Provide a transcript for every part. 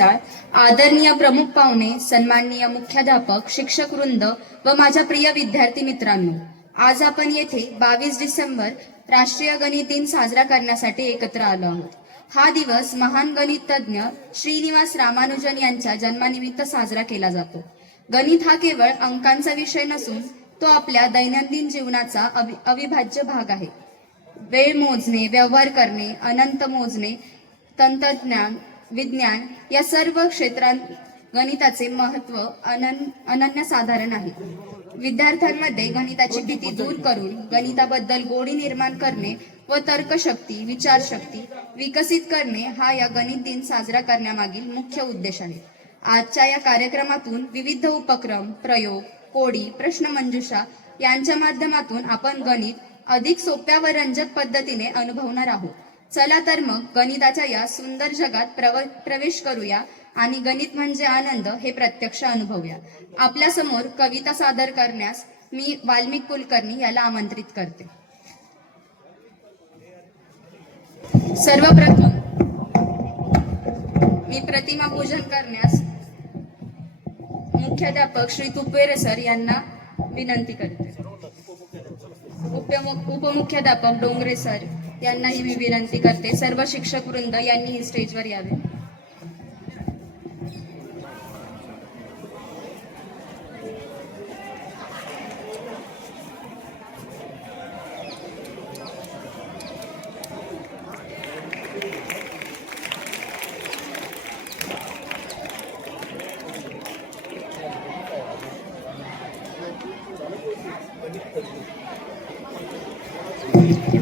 आदरणीय प्रमुख पाहुणे, सन्माननीय मुख्याध्यापक, शिक्षक वृंद व माझ्या प्रिय विद्यार्थी मित्रांनो, आज आपण येथे 22 डिसेंबर राष्ट्रीय गणित दिन साजरा करण्यासाठी एकत्र आलो आहोत. हा दिवस महान गणित तज्ञ श्रीनिवास रामानुजन यांच्या जन्मानिमित्त साजरा केला जातो. गणित हा केवळ अंकांचा विषय नसून तो आपल्या दैनंदिन जीवनाचा अविभाज्य भाग आहे. वेळ मोजणे, व्यवहार करणे, अनंत मोजणे, तंत्रज्ञान, विज्ञान या सर्व क्षेत्रात गणिताचे महत्त्व अनन्यसाधारण आहे. विद्यार्थ्यांमध्ये गणिताची भीती दूर करून गणिताबद्दल गोडी निर्माण करणे व तर्कशक्ती, विचारशक्ती विकसित करणे हा या गणित दिन साजरा करण्यामागील मुख्य उद्देश आहे. आजच्या या कार्यक्रमातून विविध उपक्रम, प्रयोग, कोडी, प्रश्नमंजुषा यांच्या माध्यमातून आपण गणित अधिक सोप्या व रंजक पद्धतीने अनुभवणार आहोत. चला तर मग गणिताच्या या सुंदर जगात प्रवेश करूया आणि गणित म्हणजे आनंद हे प्रत्यक्ष अनुभवूया. आपल्या समोर कविता सादर करण्यास मी वाल्मिक कुलकर्णी याला आमंत्रित करते. सर्वप्रथम मी प्रतिमा पूजन करण्यास मुख्याध्यापक श्री तुपेरे सर यांना विनंती करते. उपमुख्याध्यापक डोंगरे सर यांनाही मी विनंती करते. सर्व शिक्षक वृंद यांनी स्टेजवर यावे.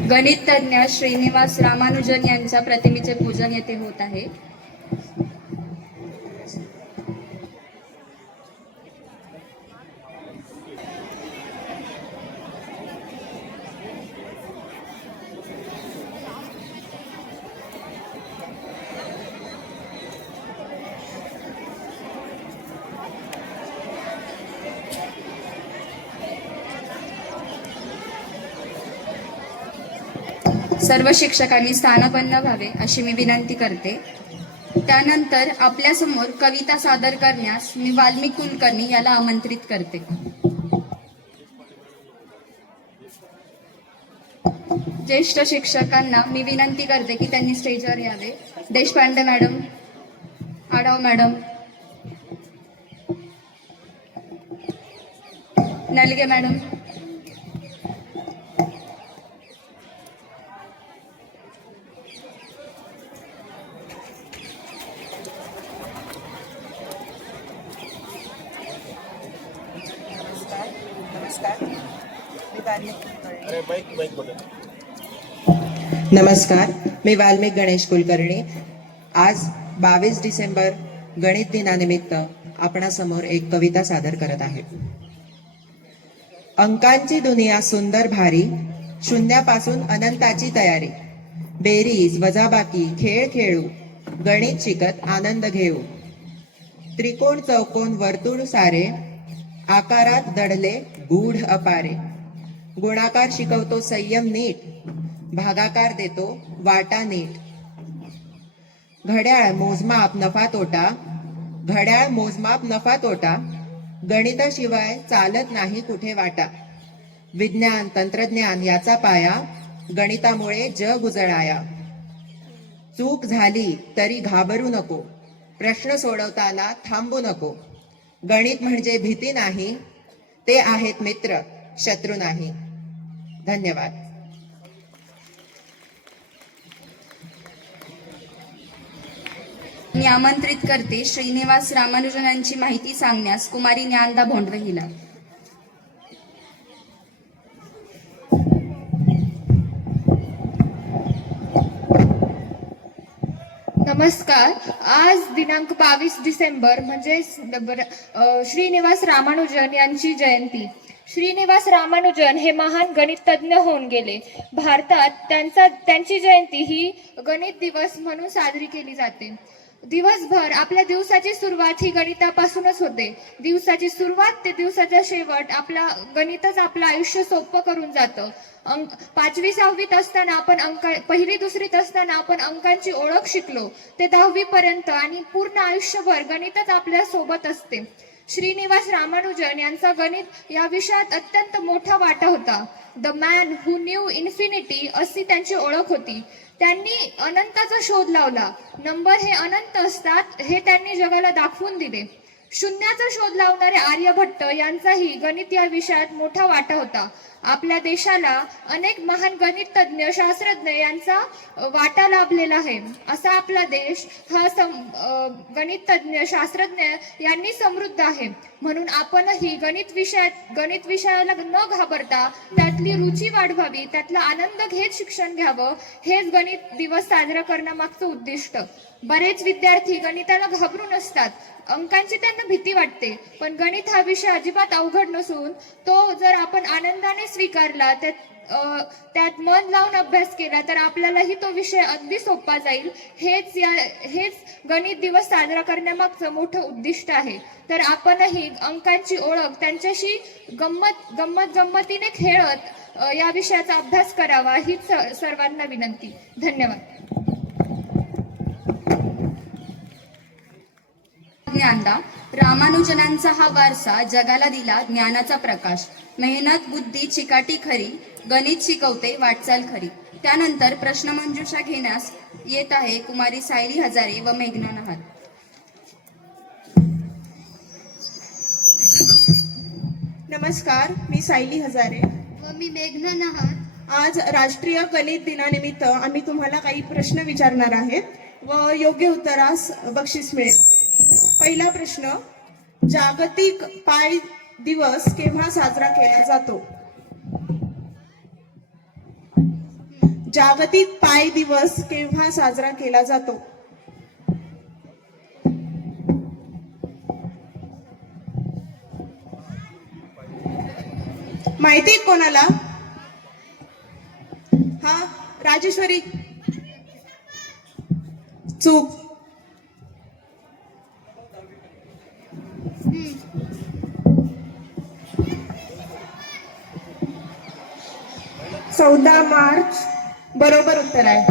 गणित तज्ञ श्रीनिवास रामानुजन यांच्या प्रतिमेचे पूजन येथे होत आहे. सर्व शिक्षकांनी स्थानापन्न व्हावे अशी मी विनंती करते. त्यानंतर आपल्या समोर कविता सादर करण्यास मी वाल्मिक कुलकर्णी याला आमंत्रित करते. ज्येष्ठ शिक्षकांना मी विनंती करते की त्यांनी स्टेजवर यावे. Deshpande madam, Adhav madam, Nalage madam, नमस्कार, मी वाल्मिक गणेश कुलकर्णी. आज 22 डिसेंबर गणित दिनानिमित्त आपणासमोर एक कविता सादर करत आहे. अंकांची दुनिया सुंदर भारी, शून्यापासून अनंताची तयारी. बेरीज वजाबाकी खेळ खेळू, गणित शिकत आनंद घेऊ. त्रिकोण चौकोन वर्तुळ सारे, आकारात दडले गूढ अपारे. गुणाकार शिकवतो संयम नीट, भागाकार देतो वाटा नीट. घड्याळ मोजमाप नफा तोटा, घड्याळ मोजमाप नफा तोटा. गणिताशिवाय चालत नाही कुठे वाटा. विज्ञान तंत्रज्ञान याचा पाया, गणितामुळे जग उजळाया. चूक झाली तरी घाबरू नको, प्रश्न सोडवताना थांबू नको. गणित म्हणजे भीती नाही, ते आहेत मित्र, शत्रू नाही. धन्यवाद. मी आमंत्रित करते श्रीनिवास रामानुजन यांची माहिती सांगण्यास कुमारी ज्ञानदा भोंडवे हिला. नमस्कार. आज दिनांक 22 डिसेंबर म्हणजे श्रीनिवास रामानुजन यांची जयंती. श्रीनिवास रामानुजन हे महान गणितज्ञ होऊन गेले. भारतात त्यांची जयंती ही गणित दिवस म्हणून साजरी केली जाते. दिवसभर आपल्या दिवसाची सुरुवात ही गणितापासूनच होते. दिवसाची सुरुवात ते दिवसाचा शेवट आपला गणितच आपलं आयुष्य सोपं करून जातं. 5वी 6वीत असताना आपण पहिली दुसरीत असताना आपण अंकांची ओळख शिकलो ते 10वी पर्यंत, आणि पूर्ण आयुष्यभर गणितच आपल्या सोबत असते. श्रीनिवास रामानुजन यांचा गणित या विषयात अत्यंत मोठा वाटा होता. The man who knew infinity अशी त्यांची ओळख होती. त्यांनी अनंताचा शोध लावला. नंबर हे अनंत असतात हे त्यांनी जगाला दाखवून दिले. शून्याचा शोध लावणारे आर्यभट्ट यांचाही गणित या विषयात मोठा वाटा होता. आपल्या देशाला अनेक महान गणितज्ञ शास्त्रज्ञ यांचा वाटा लाभलेला आहे. असा आपला देश हा गणितज्ञ शास्त्रज्ञ यांनी समृद्ध आहे. म्हणून आपणही गणित विषयाला न घाबरता त्यातली रुची वाढवावी, त्यातला आनंद घेत शिक्षण घ्यावं, हेच गणित दिवस साजरा करण्यामागचं उद्दिष्ट. बरेच विद्यार्थी गणिताला घाबरून असतात. अंकांची त्यांना भीती वाटते. पण गणित हा विषय अजिबात अवघड नसून तो जर आपण आनंदाने स्वीकारला, त्यात मन लावून अभ्यास केला तर आपल्यालाही तो विषय अगदी सोपा जाईल. हेच गणित दिवस साजरा करण्यामागचं मोठं उद्दिष्ट आहे. तर आपणही अंकांची ओळख त्यांच्याशी गंमतीने खेळत या विषयाचा अभ्यास करावा हीच सर्वांना विनंती. धन्यवाद. ज्ञानदा रामानुजनांचा हा वारसा जगाला दिला ज्ञानाचा प्रकाश. मेहनत बुद्धी चिकाटी खरी, गणित शिकवते वाटचाल खरी. त्यानंतर प्रश्नमंजुषा घेण्यास येत आहे कुमारी सायली हजारे व मेघना नहार. नमस्कार, मी सायली हजारे व मी मेघना नहार. आज राष्ट्रीय गणित दिनानिमित्त आम्ही तुम्हाला काही प्रश्न विचारणार आहेत व योग्य उत्तरास बक्षीस मिळेल. पहिला प्रश्न, जागतिक पाय दिवस केव्हा साजरा केला जातो? जागतिक पाय दिवस केव्हा साजरा केला जातो? माहिती कोणाला? हा, राजेश्वरी. चूक. 14 मार्च बरोबर उत्तर आहे.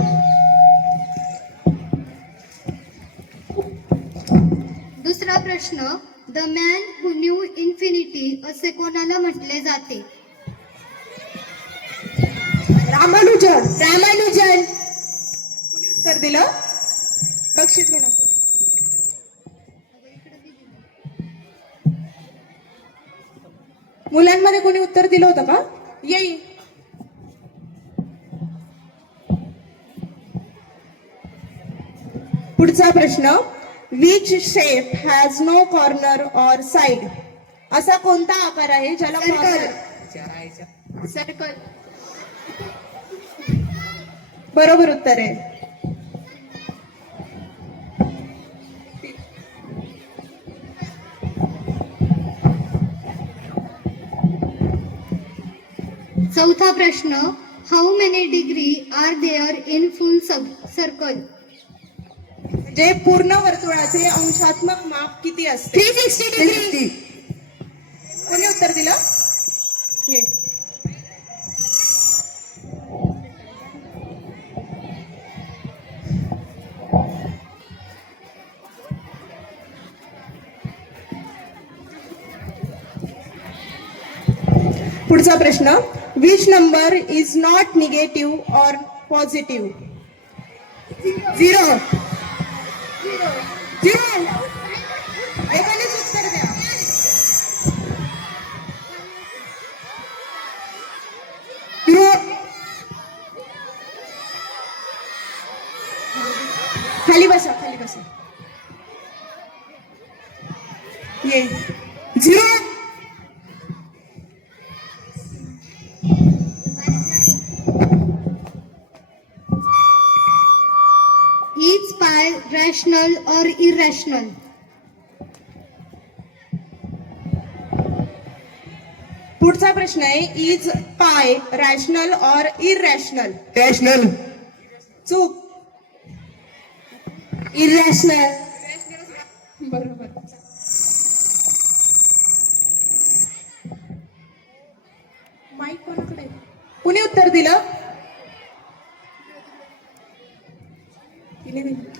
दुसरा प्रश्न, the man who knew infinity असे कोणाला म्हटले जाते? रामानुजन. कुणी उत्तर दिलं? बक्षीस घेणार. मुलांमध्ये कोणी उत्तर दिलं होतं का? येई. पुढचा प्रश्न, which shape has no corner or side? असा कोणता आकार आहे ज्याला सर्कल. बरोबर उत्तर आहे. चौथा प्रश्न, how many degree are there in full circle? जे पूर्ण वर्तुळाचे अंशात्मक माप किती असते? 360 डिग्री. कोणी उत्तर दिलं? ये. पुढचा प्रश्न, which number is not negative or positive? 0. एकानेच उत्तर द्या. खाली बसा. ये 0. Is pi rational or irrational? पुढचा प्रश्न आहे, इज पाय रॅशनल ऑर इरॅशनल? रॅशनल. चूक. इरॅशनल. बरोबर. माईक कोणाकडे? कुणी उत्तर दिलं? तिने दिलं.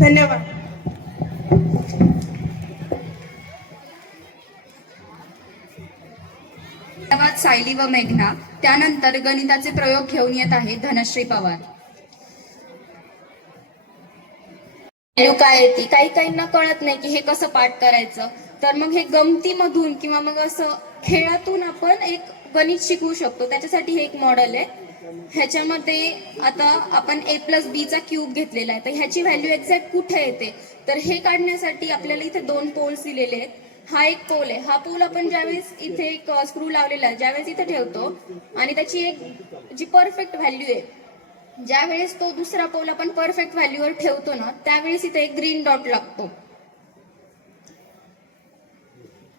धन्यवाद. धन्यवाद सायली व मेघना. त्यानंतर गणिताचे प्रयोग घेऊन येत आहे धनश्री पवार. व्हॅल्यू काय येते काही काहींना कळत नाही की हे कसं पाठ करायचं, तर मग हे गमतीमधून किंवा मग असं खेळातून आपण एक गणित शिकवू शकतो. त्याच्यासाठी हे एक मॉडेल आहे. ह्याच्यामध्ये आता आपण a+b चा क्यूब घेतलेला आहे, तर ह्याची व्हॅल्यू एक्झॅक्ट कुठे येते, तर हे काढण्यासाठी आपल्याला इथे 2 पोल्स दिलेले आहेत. हा एक पोल आहे. हा पोल आपण ज्यावेळेस इथे एक स्क्रू लावलेला आहे ज्यावेळेस इथे ठेवतो आणि त्याची एक जी परफेक्ट व्हॅल्यू आहे, ज्यावेळेस तो दुसरा पोल आपण परफेक्ट व्हॅल्यूवर ठेवतो ना, त्यावेळेस इथे एक ग्रीन डॉट लागतो.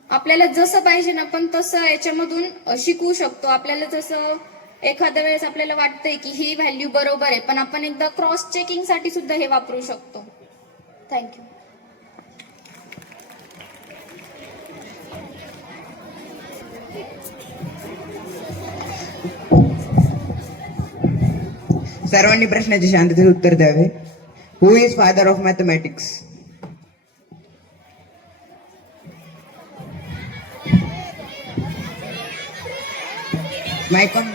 आपल्याला जसं पाहिजे ना आपण तसं याच्यामधून शिकवू शकतो. आपल्याला जसं एखाद्या वेळेस आपल्याला वाटतंय की ही व्हॅल्यू बरोबर आहे, पण आपण एकदा क्रॉस चेकिंग साठी सुद्धा हे वापरू शकतो. थँक्यू. सर्वांनी प्रश्नाचे शांततेत उत्तर द्यावे. Who is father of mathematics? Mike on.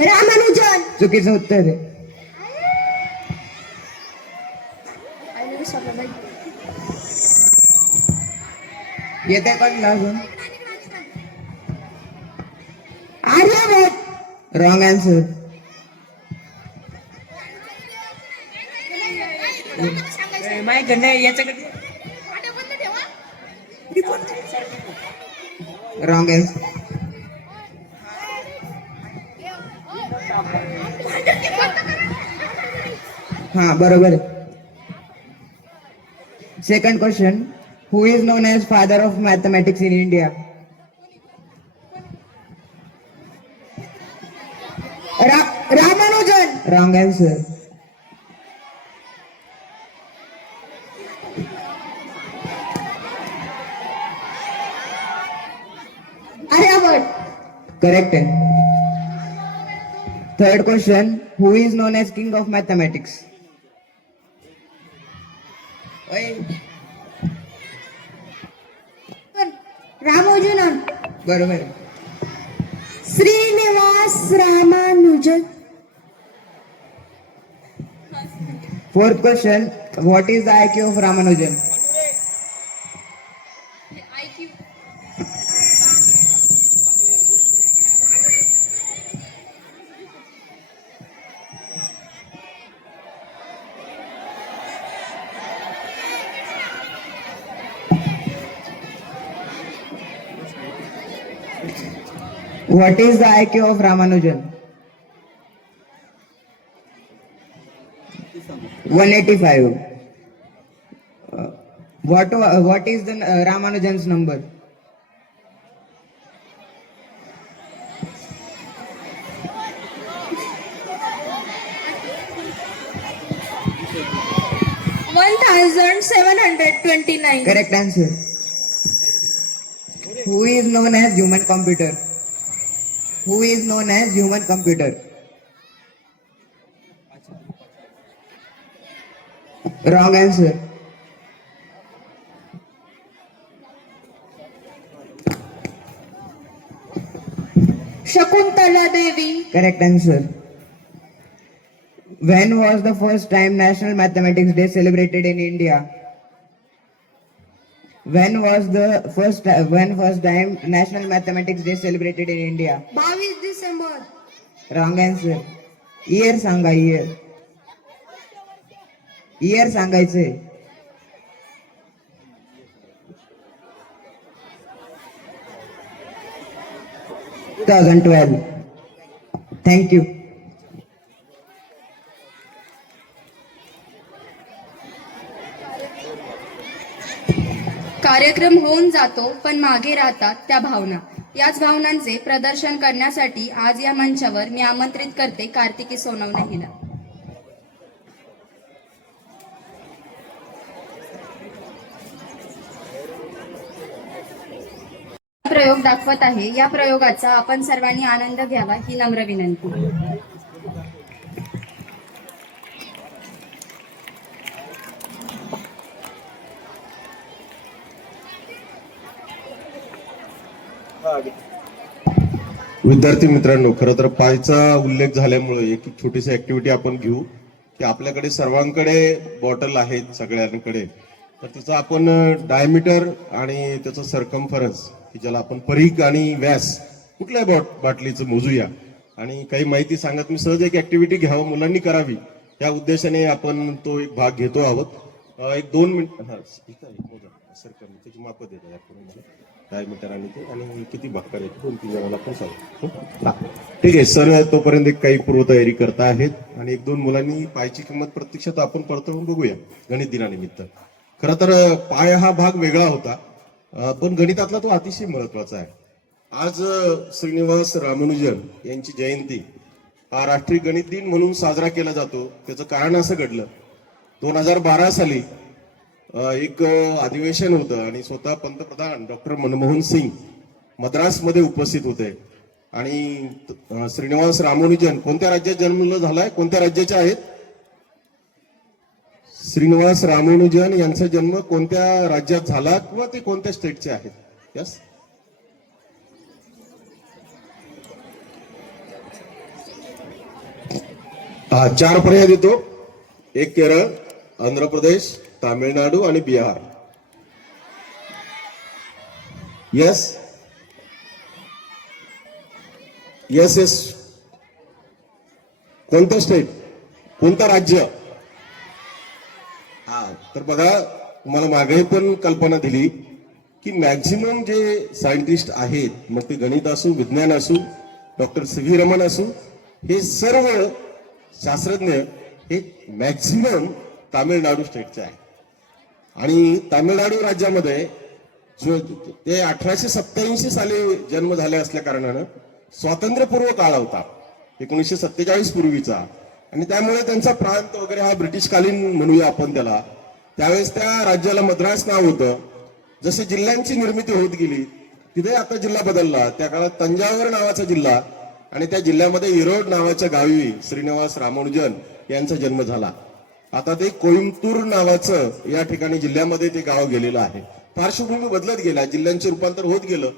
Ramanujan. चुकीचं उत्तर आहे. येते कोण अजून? Aryabhata. Wrong answer. Wrong answer. हाँ बरोबर. Second question. Who is known as father of mathematics in India? Ramanujan. Wrong answer. Aryabhata. Correct है. Third question. Who is known as king of mathematics? Ramanujan. बरोबर. Srinivasa Ramanujan. Fourth question. What is the IQ of Ramanujan? What is the IQ of Ramanujan? 185. What is the Ramanujan's number? 1729. Correct answer. Who is known as human computer? Who is known as human computer? Wrong answer. Shakuntala Devi. Correct answer. When was the first time National Mathematics Day celebrated in India? When first time National Mathematics Day celebrated in India? 22 December. Wrong answer. Year सांगा. Year सांगायचंय. Two 2012. Thank you. कार्यक्रम होऊन जातो पण मागे राहतात त्या भावना. याच भावनांचे प्रदर्शन करण्यासाठी आज या मंचावर मी आमंत्रित करते कार्तिकी सोनवणे हिला. प्रयोग दाखवत आहे. या प्रयोगाचा आपण सर्वांनी आनंद घ्यावा ही नम्र विनंती. विद्यार्थी मित्रांनो, खरं तर पायचा उल्लेख झाल्यामुळे एक छोटीशी ऍक्टिव्हिटी आपण घेऊ की आपल्याकडे सर्वांकडे बॉटल आहेत सगळ्यांकडे, तर तिचा आपण डायमीटर आणि त्याचं सरकमफरन्स की ज्याला आपण परीघ आणि व्यास कुठल्याही बाटलीचं मोजूया आणि काही माहिती सांगत मी सहज एक ऍक्टिव्हिटी घ्यावं, मुलांनी करावी या उद्देशाने आपण तो एक भाग घेतो आहोत. एक 2 मिनिट सरकम त्याची माप देतात आपण मला डायमीटर आणि ते आणि किती भाग करायचे 2-3 जणांना आपण सांगू. ठीक आहे सर, तोपर्यंत एक काही पूर्वतयारी करता आहेत आणि 1-2 मुलांनी पायची किंमत प्रत्यक्षात आपण पडताळून बघूया गणित दिनानिमित्त. खरं तर पाय हा भाग वेगळा होता, पण गणितातला तो अतिशय महत्वाचा आहे. आज श्रीनिवास रामानुजन यांची जयंती हा राष्ट्रीय गणित दिन म्हणून साजरा केला जातो. त्याचं कारण असं घडलं, 2012 साली एक अधिवेशन होतं आणि स्वतः पंतप्रधान डॉक्टर मनमोहन सिंग मद्रासमध्ये उपस्थित होते आणि श्रीनिवास रामानुजन कोणत्या राज्यात जन्मलं झालाय, कोणत्या राज्याचे आहेत? श्रीनिवास रामानुजन यांचा जन्म कोणत्या राज्यात झाला किंवा ते कोणत्या स्टेटचे आहेत? यस, हा 4 पर्याय देतो. एक केरळ, आंध्र प्रदेश, तामिळनाडू आणि बिहार. यस यस यस, कोणतं स्टेट, कोणतं राज्य? हा, तर बघा तुम्हाला मागे पण कल्पना दिली की मॅक्झिमम जे सायंटिस्ट आहेत, मग ते गणित असू, विज्ञान असू, डॉक्टर सी व्ही रमन असू, हे सर्व शास्त्रज्ञ हे मॅक्झिमम तामिळनाडू स्टेटचे आहे. आणि तामिळनाडू राज्यामध्ये जो ते 1887 साली जन्म झाले असल्या कारणानं स्वातंत्र्यपूर्व काळ होता 1947 पूर्वीचा, आणि त्यामुळे त्यांचा प्रांत वगैरे हा ब्रिटिशकालीन म्हणूया आपण त्याला. त्यावेळेस त्या राज्याला मद्रास नाव होतं. जसे जिल्ह्यांची निर्मिती होत गेली तिथे आता जिल्हा बदलला. त्या काळात तंजावर नावाचा जिल्हा आणि त्या जिल्ह्यामध्ये इरोड नावाच्या गावी श्रीनिवास रामानुजन यांचा जन्म झाला. आता ते कोइंबतूर नावाचं या ठिकाणी जिल्ह्यामध्ये ते गाव गेलेलं आहे. पार्श्वभूमी बदलत गेला, जिल्ह्यांचे रूपांतर होत गेलं.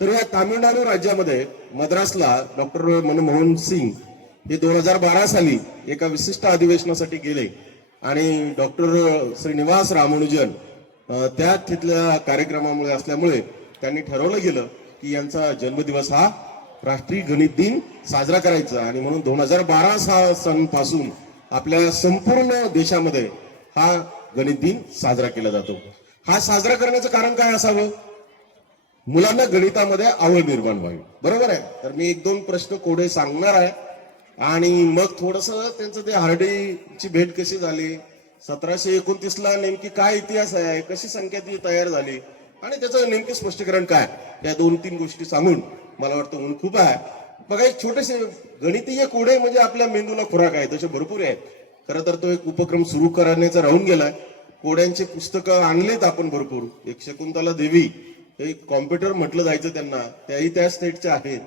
तर या तामिळनाडू राज्यामध्ये मद्रासला डॉक्टर मनमोहन सिंग हे 2012 साली एका विशिष्ट अधिवेशनासाठी गेले आणि डॉक्टर श्रीनिवास रामानुजन त्या तिथल्या कार्यक्रमामुळे असल्यामुळे त्यांनी ठरवलं गेलं की यांचा जन्मदिवस हा राष्ट्रीय गणित दिन साजरा करायचा. आणि म्हणून 2012 सणापासून आपल्या संपूर्ण देशामध्ये हा गणित दिन साजरा केला जातो. हा साजरा करण्याचं कारण काय असावं? मुलांना गणितामध्ये आवड निर्माण व्हावी, बरोबर आहे. तर मी 1-2 प्रश्न कोडे सांगणार आहे आणि मग थोडस त्यांचं ते हार्डीची भेट कशी झाली, 1729 नेमकी काय इतिहास आहे, कशी संख्या ती तयार झाली आणि त्याचं नेमके स्पष्टीकरण काय, त्या 2-3 गोष्टी सांगून मला वाटतं ऊन खूप आहे. बघा, एक छोटेसे गणितीय कोडे म्हणजे आपल्या मेंदूला खुराक आहे, तसे भरपूर आहेत. खरं तर तो एक उपक्रम सुरू करण्याचा राहून गेलाय. कोड्यांचे पुस्तकं आणलेत आपण भरपूर. एक शकुंतला देवी, हे कॉम्प्युटर म्हटलं जायचं त्यांना, त्याही त्या स्टेटच्या आहेत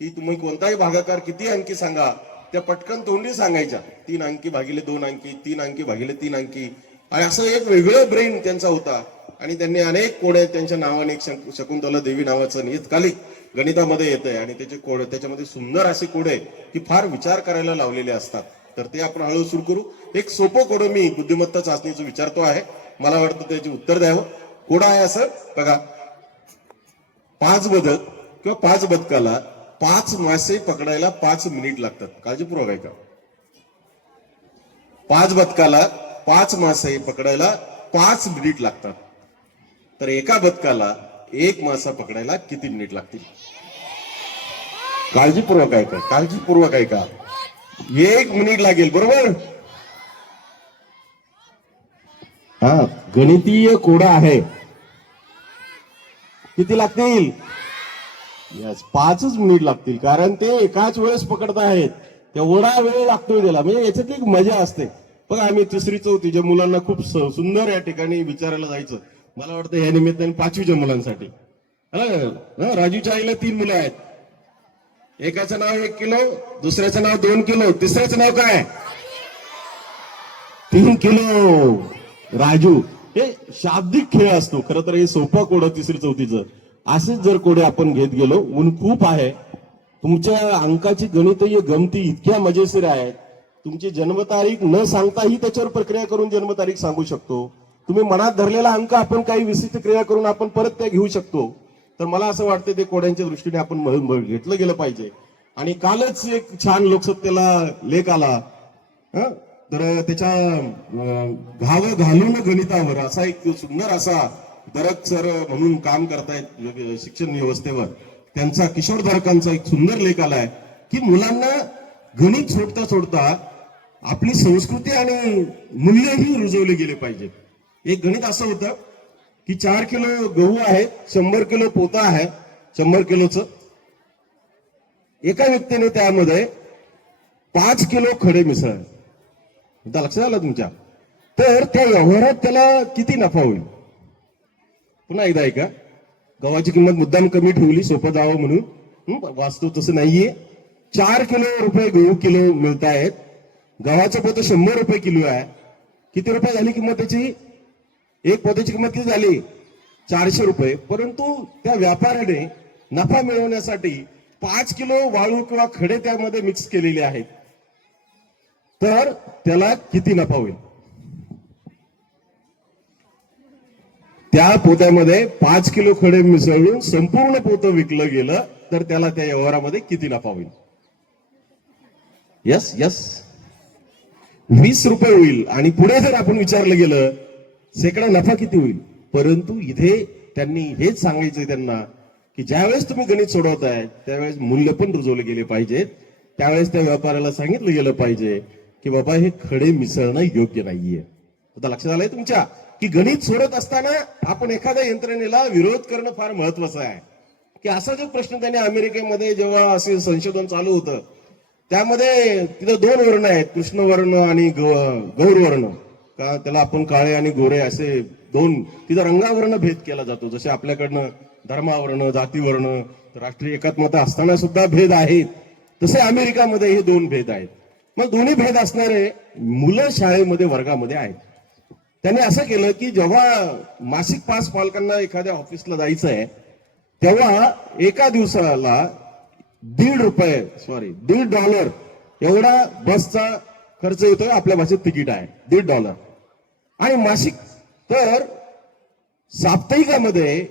की तुम्ही कोणताही भागाकार किती अंकी सांगा त्या पटकन तोंडी सांगायच्या. 3 अंकी भागिले 2 अंकी, 3 अंकी भागिले 3 अंकी, आणि असं एक वेगळं ब्रेन त्यांचा होता. आणि त्यांनी अनेक कोडे त्यांच्या नावाने, एक शकुंतला देवी नावाचं नियतकालिक गणितामध्ये येतंय आणि त्याचे कोडे, त्याच्यामध्ये सुंदर असे कोडे की फार विचार करायला लावलेले असतात. तर ते आपण हळूहळू सुरू करू. एक सोपं कोड मी बुद्धिमत्ता चाचणीचं विचारतो आहे, मला वाटतं त्याचे उत्तर द्यावं. कोड आहे असं बघा, 5 बदक किंवा 5 बदकाला 5 मासे पकडायला 5 मिनिट लागतात. काळजीपूर्वक ऐका. 5 बदकाला 5 मासे पकडायला 5 मिनिट लागतात. तर एका बदकाला 1 मासा पकडायला किती मिनिट लागतील? काळजीपूर्वक ऐका, काळजीपूर्वक ऐका. 1 मिनिट लागेल, बरोबर. हा गणितीय कोड आहे किती लागतील? यस, 5च मिनिट लागतील, कारण ते एकाच वेळेस पकडत आहेत. तेवढा वेळ लागतोय त्याला, म्हणजे याच्यातली एक मजा असते. बघा, आम्ही 3री 4थी ज्या मुलांना खूप सुंदर या ठिकाणी विचारायला जायचं. मला वाटतं या निमित्ताने 5वीच्या मुलांसाठी. राजूच्या आईला 3 मुलं आहेत. एकाचं नाव 1 किलो, दुसऱ्याचं नाव 2 किलो, तिसऱ्याचं नाव काय? 3 किलो. राजू. हे शाब्दिक खेळ असतो. खरं तर हे सोपा कोड 3री 4थीचं. असेच जर कोडे आपण घेत गेलो, ऊन खूप आहे. तुमच्या अंकाची गणितीय गमती इतक्या मजेशीर आहेत. तुमची जन्मतारीख न सांगताही त्याच्यावर प्रक्रिया करून जन्मतारीख सांगू शकतो. तुम्ही मनात धरलेला अंक आपण काही विशिष्ट क्रिया करून आपण परत त्या घेऊ शकतो. तर मला असं वाटतं ते कोड्यांच्या दृष्टीने आपण घेतलं गेलं पाहिजे. आणि कालच एक छान लोकसत्तेला लेख आला, तर त्याच्या घाव घालून गणितावर असा एक सुंदर असा दरक सर म्हणून काम करतायत शिक्षण व्यवस्थेवर, त्यांचा किशोर धरकांचा एक सुंदर लेख आलाय की मुलांना गणित सोडता सोडता आपली संस्कृती आणि मूल्यही रुजवले गेले पाहिजेत. एक गणित असं होतं की 4 किलो गहू आहेत, 100 किलो पोता आहे, 100 किलोचं. एका व्यक्तीने त्यामध्ये 5 किलो खडे मिसळ. लक्षात आलं तुमच्या? तर त्या व्यवहारात त्याला किती नफा होईल? पुन्हा एकदा ऐका. गव्हाची किंमत मुद्दाम कमी ठेवली सोपं जावं म्हणून. वास्तव तसं नाहीये. 4 रुपये गहू किलो मिळत आहेत. गव्हाचं पोतं 100 रुपये किलो आहे. किती रुपये झाली किंमत त्याची? एक पोत्याची किंमत किती झाली? 400 रुपये. परंतु त्या व्यापाऱ्याने नफा मिळवण्यासाठी 5 किलो वाळू किंवा खडे त्यामध्ये मिक्स केलेले आहेत. तर त्याला किती नफा होईल? त्या पोत्यामध्ये 5 किलो खडे मिसळून संपूर्ण पोतं विकलं गेलं तर त्याला त्या व्यवहारामध्ये किती नफा होईल? यस यस, 20 रुपये होईल. आणि पुढे जर आपण विचारलं गेलं शेकडा नफा किती होईल? परंतु इथे त्यांनी हेच सांगायचंय त्यांना की ज्यावेळेस तुम्ही गणित सोडवताय त्यावेळेस मूल्य पण रुजवले गेले पाहिजेत. त्यावेळेस त्या व्यापाऱ्याला सांगितलं गेलं पाहिजे की बाबा हे खडे मिसळणं योग्य नाहीये. आता लक्षात आलंय तुमच्या की गणित सोडत असताना आपण एखाद्या यंत्रणेला विरोध करणं फार महत्वाचं आहे. की असा जो प्रश्न त्याने अमेरिकेमध्ये जेव्हा असे संशोधन चालू होतं त्यामध्ये तिथं 2 वर्ण आहेत, कृष्ण वर्ण आणि गौर वर्ण. का त्याला आपण काळे आणि गोरे असे 2 तिथं रंगावर्ण भेद केला जातो. जसे आपल्याकडनं धर्मावर्ण, जातीवर्ण, राष्ट्रीय एकात्मता असताना सुद्धा भेद आहेत, तसे अमेरिकामध्ये हे 2 भेद आहेत. मग दोन्ही भेद असणारे मुलं शाळेमध्ये वर्गामध्ये आहेत. त्याने असं केलं की जेव्हा मासिक पास पालकांना एखाद्या ऑफिसला जायचं आहे तेव्हा एका दिवसाला $1.50 एवढा बसचा खर्च येतोय. आपल्या भाषेत तिकीट आहे $1.50. आणि मासिक तर साप्ताहिकामध्ये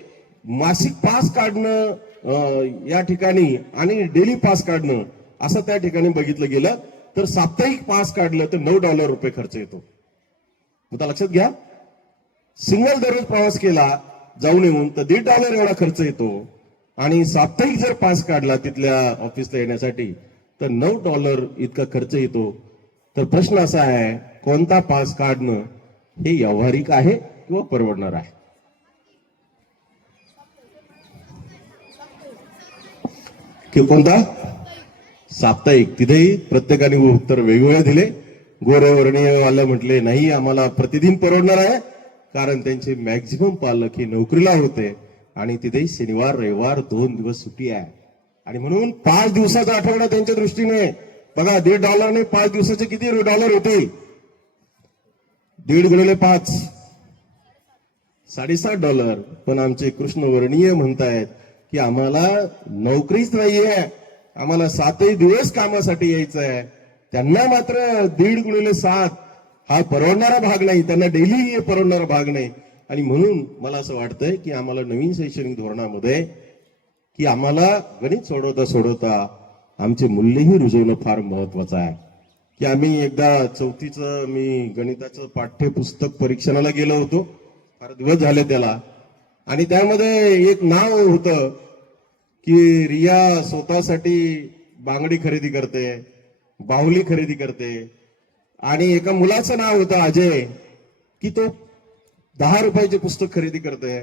मासिक पास काढणं या ठिकाणी आणि डेली पास काढणं असं त्या ठिकाणी बघितलं गेलं तर साप्ताहिक पास काढलं तर $9 खर्च येतो. आता लक्षात घ्या, सिंगल दररोज प्रवास केला जाऊन येऊन तर $1.50 एवढा खर्च येतो. आणि साप्ताहिक जर पास काढला तिथल्या ऑफिसला येण्यासाठी तर $9 इतका खर्च येतो. तर प्रश्न असा आहे, कोणता पास काढणं हे व्यावहारिक आहे किंवा परवडणार आहे? की कोणता? साप्ताहिक. तिथेही प्रत्येकाने उत्तर वेगवेगळे दिले. गोरेवर्णीयवाले म्हटले नाही आम्हाला प्रतिदिन परवडणार आहे, कारण त्यांचे मॅक्झिमम पालक हे नोकरीला होते आणि तिथे शनिवार रविवार 2 दिवस सुट्टी आहे. आणि म्हणून 5 दिवसाचा आठवडा त्यांच्या दृष्टीने बघा $1.50 5 दिवसाचे किती डॉलर होतील? 1.5 गुणिले 5 $7.5. पण आमचे कृष्णवर्णीय म्हणतायत की आम्हाला नोकरीच नाहीये, आम्हाला 7 दिवस कामासाठी यायचं आहे. त्यांना मात्र 1.5 गुणिले 7 हा परवडणारा भाग नाही, त्यांना डेली परवडणारा भाग नाही. आणि म्हणून मला असं वाटतंय की आम्हाला नवीन शैक्षणिक धोरणामध्ये की आम्हाला गणित सोडवता सोडवता आमचे मूल्यही रुजवणं फार महत्वाचं आहे. की आम्ही एकदा 4थीचं मी गणिताचं पाठ्यपुस्तक परीक्षणाला गेलो होतो, फार दिवस झाले त्याला. आणि त्यामध्ये एक नाव होतं की रिया स्वतःसाठी बांगडी खरेदी करते, बाहुली खरेदी करते. आणि एका मुलाचं नाव होतं अजय की तो 10 रुपयाचे पुस्तक खरेदी करते.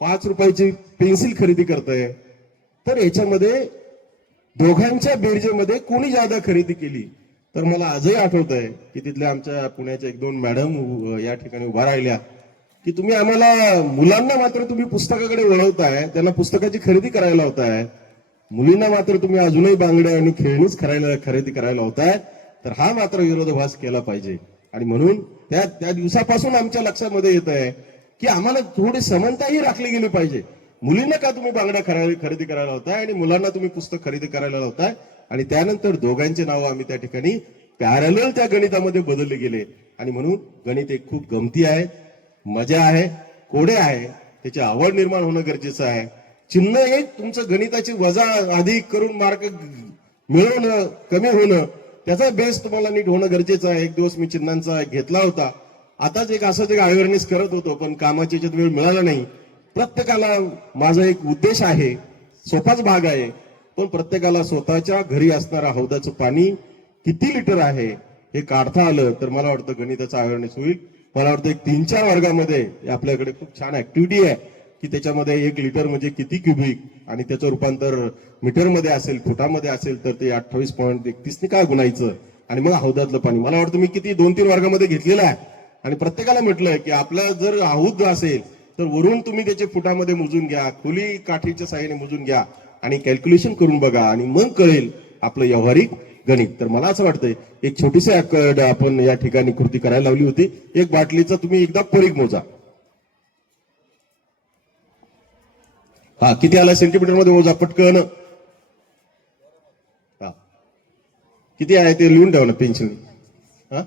₹5 पेन्सिल खरेदी करताय, तर याच्यामध्ये दोघांच्या बेरजेमध्ये कोणी जादा खरेदी केली? तर मला आजही आठवत आहे की तिथल्या आमच्या पुण्याच्या 1-2 मॅडम या ठिकाणी उभा राहिल्या की तुम्ही आम्हाला मुलांना मात्र तुम्ही पुस्तकाकडे वळवताय, त्यांना पुस्तकाची खरेदी करायला होताय, मुलींना मात्र तुम्ही अजूनही बांगड्या आणि खेळणीच खरेदी करायला होताय. तर हा मात्र विरोधाभास केला पाहिजे. आणि म्हणून त्या दिवसापासून आमच्या लक्षामध्ये येत आहे की आम्हाला थोडी समानताही राखली गेली पाहिजे. मुलींना का तुम्ही बांगड्या खरेदी करायला होताय आणि मुलांना तुम्ही पुस्तक खरेदी करायला होताय? आणि त्यानंतर दोघांचे नाव आम्ही त्या ठिकाणी पॅरलल त्या गणितामध्ये बदलले गेले. आणि म्हणून गणित एक खूप गमती आहे, मजा आहे, कोडे आहे, त्याची आवड निर्माण होणं गरजेचं आहे. चिन्ह एक तुमचं गणिताची वजा अधिक करून मार्क मिळवणं कमी होणं त्याचा बेस तुम्हाला नीट होणं गरजेचं आहे. एक दिवस मी चिन्हांचा घेतला होता, आताच असंच एक अवेअरनेस करत होतो, पण कामाच्या याच्यात वेळ मिळाला नाही. प्रत्येकाला माझा एक उद्देश आहे, सोपाच भाग आहे, पण प्रत्येकाला स्वतःच्या घरी असणाऱ्या हौदाचं पाणी किती लिटर आहे हे काढता आलं तर मला वाटतं गणिताचा अवेअरनेस होईल. मला वाटतं एक 3-4 वर्गामध्ये आपल्याकडे खूप छान ऍक्टिव्हिटी आहे की त्याच्यामध्ये 1 लिटर म्हणजे किती क्युबिक आणि त्याचं रूपांतर मीटरमध्ये असेल, फुटामध्ये असेल तर ते 28.31 ने काय गुणायचं आणि मग हौदातलं पाणी. मला वाटतं मी किती 2-3 वर्गामध्ये घेतलेलं आहे आणि प्रत्येकाला म्हटलंय की आपला जर हौद असेल तर वरून तुम्ही त्याचे फुटामध्ये मोजून घ्या, खोली काठीच्या साहाय्याने मोजून घ्या आणि कॅल्क्युलेशन करून बघा आणि मग कळेल आपलं व्यावहारिक गणित. तर मला असं वाटतंय एक छोटीशी आपण या ठिकाणी कृती करायला लावली होती. 1 बाटलीचा तुम्ही एकदा परीघ मोजा. हा किती आला सेंटीमीटर मध्ये मोजा पटकन. हा किती आहे ते लिहून ठेवा ना पेन्सिल. हा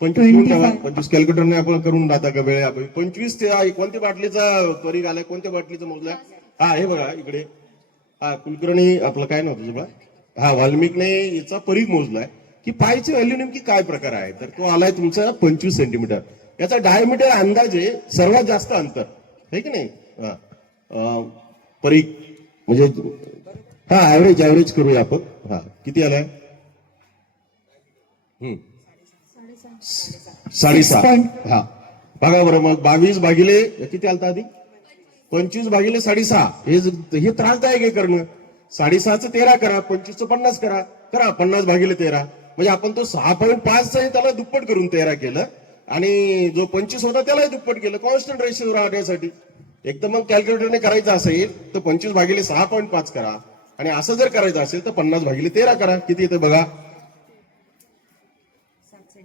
25 लिहून ठेवा. 25 कॅल्क्युलेटरने आपण करून राहता का वेळ. 25 ते कोणत्या बाटलीचा परीघ आलाय, कोणत्या बाटलीचा मोजलाय? हा हे बघा इकडे. हा कुलकर्णी आपलं काय नव्हतं बघा. हा वाल्मिकने याचा परीघ मोजलाय की पायची व्हॅल्यू नेमकी काय प्रकार आहे. तर तो आलाय तुमचा 25 सेंटीमीटर. याचा डायमीटर अंदाजे सर्वात जास्त अंतर आहे की नाही. परीघ म्हणजे हा ऍव्हरेज करूया आपण. हा किती आलाय? 6.5. हा बघा बरं मग 22 भागिले किती आलता आधी 25 भागिले 6.5 हे त्रासदायक आहे करणं. 6.5चं 13 करा, 25चं 50 करा. 50 भागिले 13 म्हणजे आपण तो 6.5 त्याला दुप्पट करून 13 केलं आणि जो 25 होता त्यालाही दुप्पट केलं कॉन्स्टंट रेशिओ राहण्यासाठी. एक तर मग कॅल्क्युलेटरने करायचं असेल तर 25 भागिले 6.5 करा आणि असं जर करायचं असेल तर 50 भागिले 13 करा. किती येतं बघा.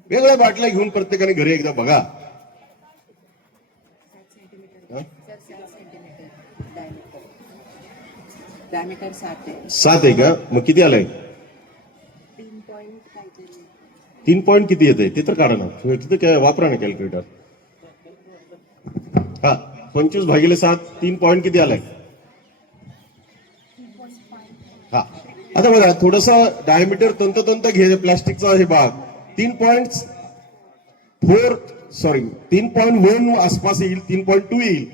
वेगळ्या बाटल्या घेऊन प्रत्येकाने घरी एकदा बघा. 7 आहे का? मग किती आलंय? 3 पॉईंट किती येते ते तर काढा ना. तिथं काय वापरा ना कॅल्क्युलेटर. हा 25 भागिले 7 3 पॉईंट किती आलाय? हा आता बघा थोडस डायमीटर तंत घे प्लास्टिकचा हे भाग 3.1 आसपास येईल, 3.2 येईल.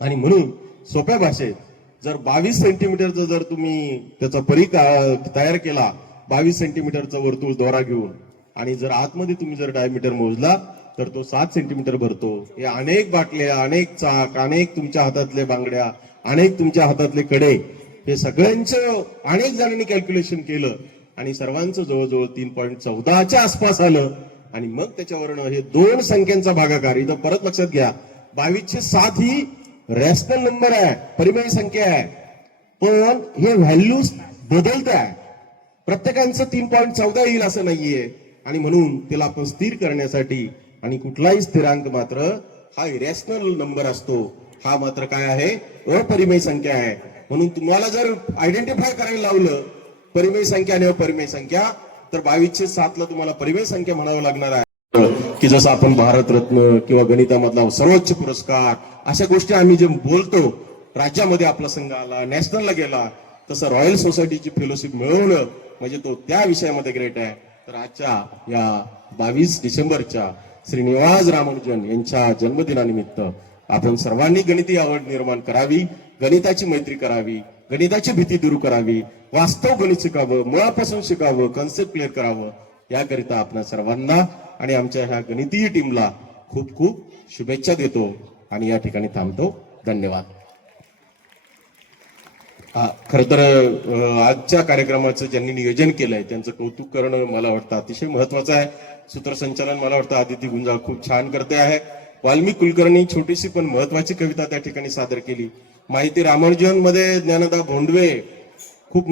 आणि म्हणून सोप्या भाषेत जर 22 सेंटीमीटरचं जर तुम्ही त्याचा परीघ तयार केला 22 सेंटीमीटरचा वर्तुळ दोरा घेऊन आणि जर आतमध्ये तुम्ही जर डायमीटर मोजला तर तो 7 सेंटीमीटर भरतो. हे अनेक बाटल्या, अनेक चाक, अनेक तुमच्या हातातले बांगड्या, अनेक तुमच्या हातातले कडे हे सगळ्यांचं अनेक जणांनी कॅल्क्युलेशन केलं आणि सर्वांचं जवळजवळ 3.14च्या आसपास आलं. आणि मग त्याच्यावरनं हे 2 संख्यांचा भागाकार. इथं परत लक्षात घ्या 22/7 ही रॅशनल नंबर आहे, परिमेय संख्या आहे, पण हे व्हॅल्यूज बदलत आहे. प्रत्येकांचं 3.14 येईल असं नाहीये. आणि म्हणून त्याला आपण स्थिर करण्यासाठी आणि कुठलाही स्थिरांक मात्र हा इरॅशनल नंबर असतो. हा मात्र काय आहे? अपरिमेय संख्या आहे. म्हणून तुम्हाला जर आयडेंटिफाय करायला लावलं परिमेय संख्या आणि अपरिमेय संख्या तर 22/7 तुम्हाला परिमेय संख्या म्हणावं लागणार आहे. की जसं आपण भारतरत्न किंवा गणितामधला सर्वोच्च पुरस्कार अशा गोष्टी आम्ही जे बोलतो, राज्यामध्ये आपला संघ आला, नॅशनलला गेला, तसं रॉयल सोसायटीची फेलोशिप मिळवणं म्हणजे तो त्या विषयामध्ये ग्रेट आहे. तर आजच्या या 22 डिसेंबरच्या श्रीनिवास रामानुजन यांच्या जन्मदिनानिमित्त आपण सर्वांनी गणिती आवड निर्माण करावी, गणिताची मैत्री करावी, गणिताची भीती दूर करावी, वास्तव गणित शिकावं, मुळापासून शिकावं, कन्सेप्ट क्लिअर करावं. याकरिता आपल्या सर्वांना आणि आमच्या ह्या गणितीय टीमला खूप खूप शुभेच्छा देतो आणि या ठिकाणी थांबतो. धन्यवाद. खर तर आजच्या कार्यक्रमाचं ज्यांनी नियोजन केलंय त्यांचं कौतुक करणं मला वाटतं अतिशय महत्वाचं आहे. सूत्रसंचालन मला वाटतं आदिती गुंजाळ खूप छान करते आहे. वाल्मिक कुलकर्णी छोटीशी पण महत्वाची कविता त्या ठिकाणी सादर केली. माहिती रामानुजन मध्ये ज्ञानदा भोंडवे खूप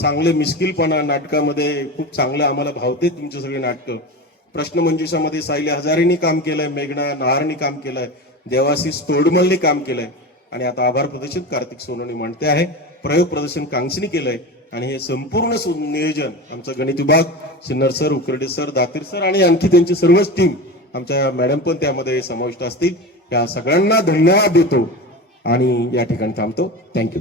चांगले मिस्किलपणा नाटकामध्ये खूप चांगलं आम्हाला भावते तुमचे सगळे नाटकं. प्रश्नमंजुषामध्ये सायली हजारेंनी काम केलंय, मेघना नहारनी काम केलंय, देवाशिष तोडमलनी काम केलंय आणि आता आभार प्रदर्शन कार्तिक सोनवणे मांडते आहे. प्रयोग प्रदर्शन कांक्षनी केलंय आणि हे संपूर्ण नियोजन आमचा गणित विभाग Sinnar sir, Ukarde sir, Datir sir आणि आणखी त्यांची सर्वच टीम, आमच्या मॅडम पण त्यामध्ये समाविष्ट असतील. या सगळ्यांना धन्यवाद देतो आणि या ठिकाणी थांबतो. थँक्यू.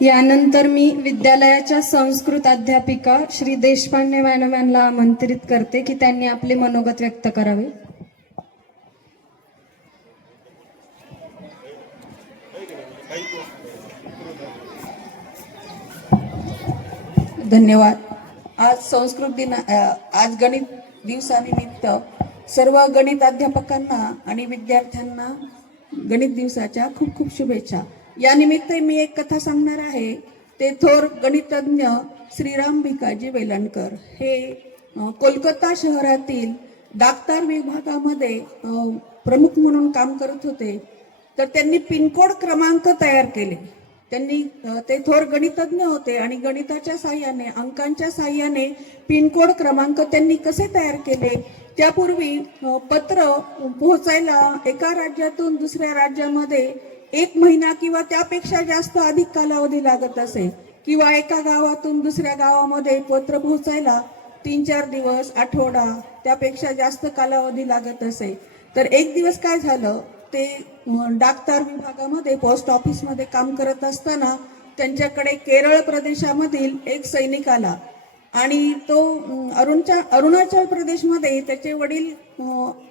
यानंतर मी विद्यालयाच्या संस्कृत अध्यापिका श्री देशपांडे मॅडम यांना आमंत्रित करते की त्यांनी आपले मनोगत व्यक्त करावे. धन्यवाद. आज गणित दिवसानिमित्त सर्व गणित अध्यापकांना आणि विद्यार्थ्यांना गणित दिवसाच्या खूप खूप शुभेच्छा. या निमित्त मी एक कथा सांगणार आहे. ते थोर गणितज्ञ श्रीराम भिकाजी वेलणकर हे कोलकाता शहरातील डाक्टर विभागामध्ये प्रमुख म्हणून काम करत होते. तर त्यांनी पिनकोड क्रमांक तयार केले. ते थोर गणितज्ञ होते आणि गणिताच्या साह्याने, अंकांच्या साह्याने पिनकोड क्रमांक त्यांनी कसे तयार केले. त्यापूर्वी पत्र पोहोचायला एका राज्यातून दुसऱ्या राज्यामध्ये 1 महिना किंवा त्यापेक्षा जास्त अधिक कालावधी लागत असे, किंवा एका गावातून दुसऱ्या गावामध्ये पत्र पोहोचायला 3-4 दिवस, आठवडा, त्यापेक्षा जास्त कालावधी लागत असे. तर एक दिवस काय झालं, ते डाकतार विभागामध्ये पोस्ट ऑफिसमध्ये काम करत असताना त्यांच्याकडे केरळ प्रदेशामधील एक सैनिक आला आणि तो अरुणाचल प्रदेशमध्ये त्याचे वडील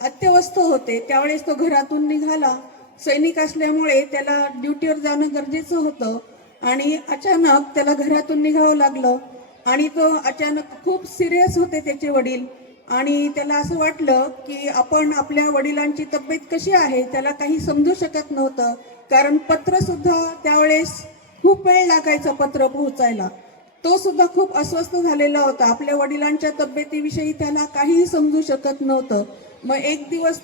अत्यवस्थ होते. त्यावेळेस तो घरातून निघाला. सैनिक असल्यामुळे त्याला ड्युटीवर जाणं गरजेचं होतं आणि अचानक त्याला घरातून निघावं लागलं आणि तो अचानक खूप सिरियस होते त्याचे वडील आणि त्याला असं वाटलं की आपण आपल्या वडिलांची तब्येत कशी आहे त्याला काही समजू शकत नव्हतं, कारण पत्र सुद्धा त्यावेळेस खूप वेळ लागायचा पत्र पोहोचायला. तो सुद्धा खूप अस्वस्थ झालेला होता. आपल्या वडिलांच्या तब्येतीविषयी त्याला काहीही समजू शकत नव्हतं. मग एक दिवस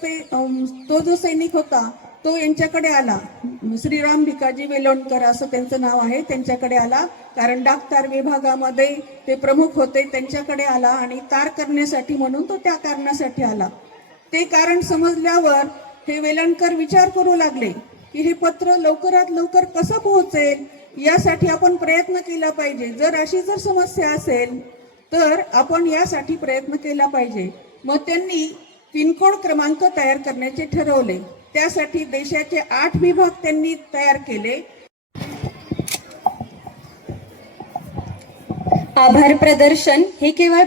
तो जो सैनिक होता तो यांच्याकडे आला. श्रीराम भिकाजी वेलणकर असं त्यांचं नाव आहे. त्यांच्याकडे आला कारण डाकतार विभागामध्ये ते प्रमुख होते. त्यांच्याकडे आला आणि तार करण्यासाठी म्हणून तो त्या कारणासाठी आला. ते कारण समजल्यावर हे वेलणकर विचार करू लागले की हे पत्र लवकरात लवकर कसं पोहोचेल, यासाठी आपण प्रयत्न केला पाहिजे. अशी जर समस्या असेल तर आपण यासाठी प्रयत्न केला पाहिजे. मग त्यांनी पिनकोड क्रमांक तयार करण्याचे ठरवले. त्यासाठी देशाचे 8 विभाग त्यांनी तयार केले. आभार प्रदर्शन हे केवळ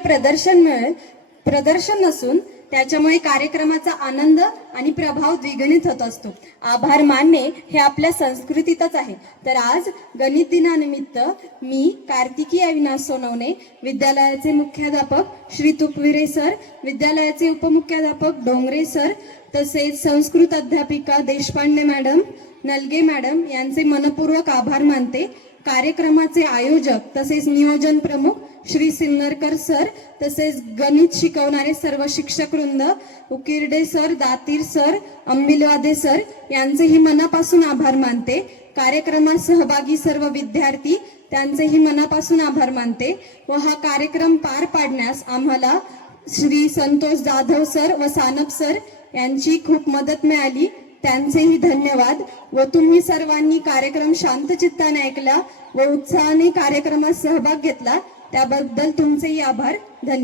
प्रदर्शन नसून त्याच्यामुळे कार्यक्रमाचा आनंद आणि प्रभाव द्विगुणित होत असतो. आभार मानणे हे आपल्या संस्कृतीतच आहे. तर आज गणित दिनानिमित्त मी कार्तिकी अविनाश सोनवणे, विद्यालयाचे मुख्याध्यापक श्री तुपविरे सर, विद्यालयाचे उपमुख्याध्यापक डोंगरे सर, तसेच संस्कृत अध्यापिका देशपांडे मॅडम, नलगे मॅडम यांचे मनपूर्वक आभार मानते. कार्यक्रमाचे आयोजक तसेच नियोजन प्रमुख श्री सिन्नरकर सर, तसेच गणित शिकवणारे सर्व शिक्षक वृंद, उकिरडे sir, Datir sir, Ambilwade sir यांचेही मनापासून आभार मानते. कार्यक्रमात सहभागी सर्व विद्यार्थी त्यांचेही मनापासून आभार मानते. व हा कार्यक्रम पार पाडण्यास आम्हाला श्री संतोष जाधव सर व सानप सर यांची खूप मदत मिळाली. त्यांचेही धन्यवाद. व तुम्ही सर्वांनी कार्यक्रम शांतचित्ताने ऐकला व उत्साहाने कार्यक्रमात सहभाग घेतला त्याबद्दल तुमचेही आभार. धन्यवाद.